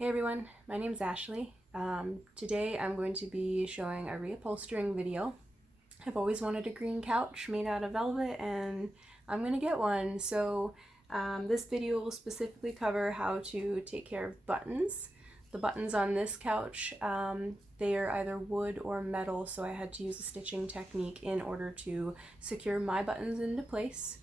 Hey everyone, my name's Ashley. Today I'm going to be showing a reupholstering video. I've always wanted a green couch made out of velvet and I'm going to get one. So this video will specifically cover how to take care of buttons. The buttons on this couch, they are either wood or metal, so I had to use a stitching technique in order to secure my buttons into place.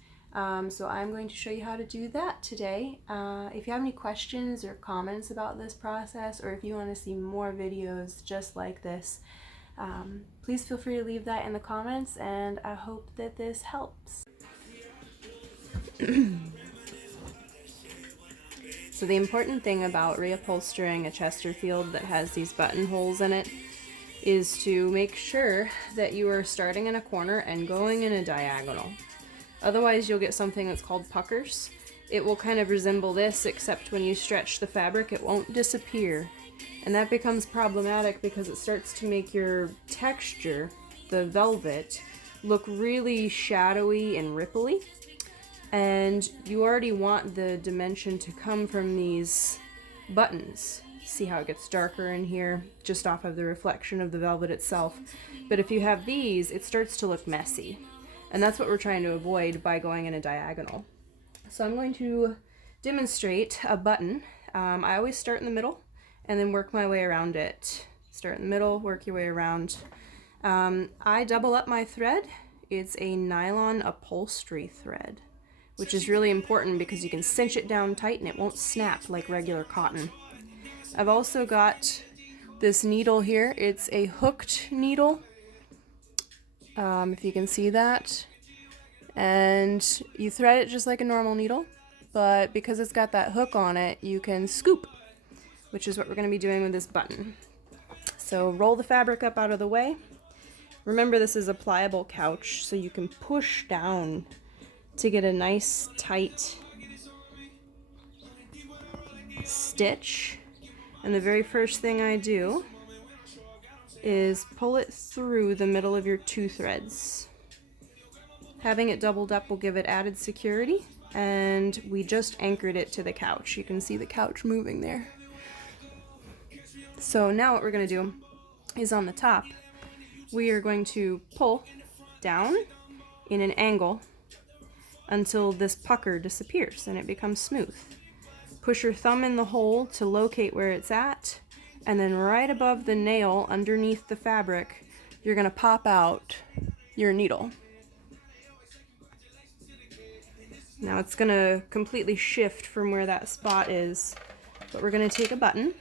So I'm going to show you how to do that today. If you have any questions or comments about this process, or if you want to see more videos just like this, please feel free to leave that in the comments, and I hope that this helps. So the important thing about reupholstering a Chesterfield that has these buttonholes in it is to make sure that you are starting in a corner and going in a diagonal. Otherwise you'll get something that's called puckers. It will kind of resemble this, except when you stretch the fabric it won't disappear. And that becomes problematic because it starts to make your texture, the velvet, look really shadowy and ripply. And you already want the dimension to come from these buttons. See how it gets darker in here just off of the reflection of the velvet itself. But if you have these, it starts to look messy. And that's what we're trying to avoid by going in a diagonal. So I'm going to demonstrate a button. I always start in the middle and then work my way around it. Start in the middle, work your way around. I double up my thread. It's a nylon upholstery thread, which is really important because you can cinch it down tight and it won't snap like regular cotton. I've also got this needle here. It's a hooked needle, if you can see that. And you thread it just like a normal needle, but because it's got that hook on it, you can scoop, which is what we're going to be doing with this button. So roll the fabric up out of the way. Remember, this is a pliable couch, so you can push down to get a nice tight stitch. And the very first thing I do is pull it through the middle of your two threads. Having it doubled up will give it added security, and we just anchored it to the couch. You can see the couch moving there. So now what we're going to do is on the top, we are going to pull down in an angle until this pucker disappears and it becomes smooth. Push your thumb in the hole to locate where it's at, and then right above the nail underneath the fabric, you're going to pop out your needle. Now it's going to completely shift from where that spot is, but we're going to take a button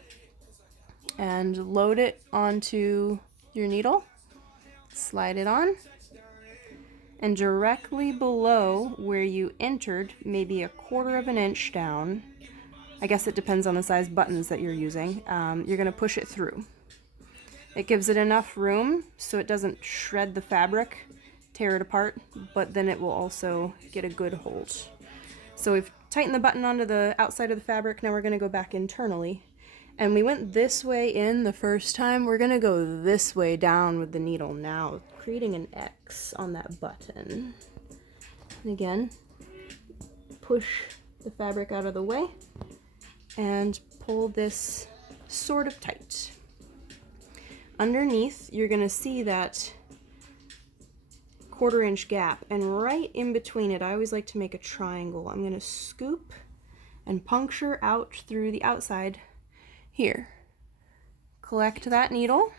and load it onto your needle, slide it on, and directly below where you entered, maybe 1/4 of an inch down, I guess it depends on the size buttons that you're using, you're going to push it through. It gives it enough room so it doesn't shred the fabric, tear it apart, but then it will also get a good hold. So we've tightened the button onto the outside of the fabric. Now we're going to go back internally. And we went this way in the first time. We're going to go this way down with the needle now, creating an X on that button. And again, push the fabric out of the way and pull this sort of tight. Underneath, you're going to see that 1/4 inch gap, and right in between it, I always like to make a triangle. I'm going to scoop and puncture out through the outside here. Collect that needle.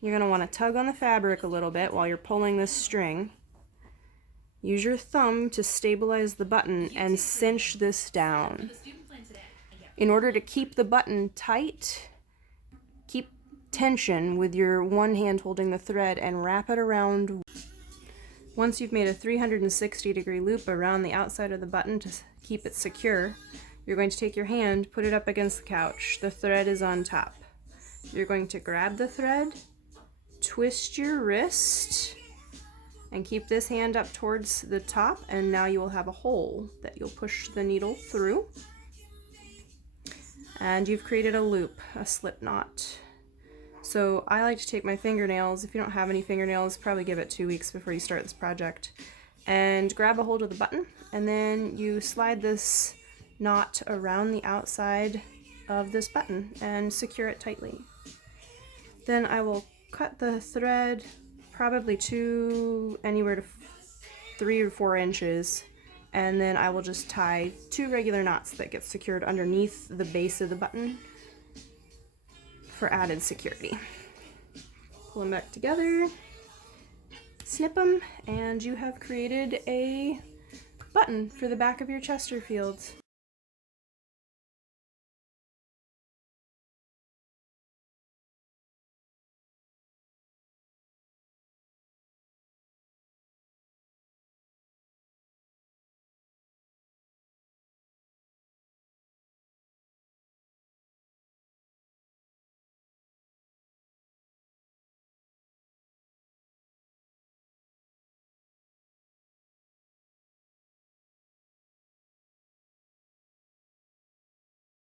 You're going to want to tug on the fabric a little bit while you're pulling this string. Use your thumb to stabilize the button and cinch this down. In order to keep the button tight, keep tension with your one hand holding the thread and wrap it around. Once you've made a 360-degree loop around the outside of the button to keep it secure, you're going to take your hand, put it up against the couch. The thread is on top. You're going to grab the thread, twist your wrist, and keep this hand up towards the top, and now you will have a hole that you'll push the needle through. And you've created a loop, a slip knot. So I like to take my fingernails. If you don't have any fingernails, probably give it 2 weeks before you start this project. And grab a hold of the button, and then you slide this knot around the outside of this button and secure it tightly. Then I will cut the thread probably to anywhere to 3 or 4 inches, and then I will just tie 2 regular knots that get secured underneath the base of the button for added security. Pull them back together, snip them, and you have created a button for the back of your Chesterfield.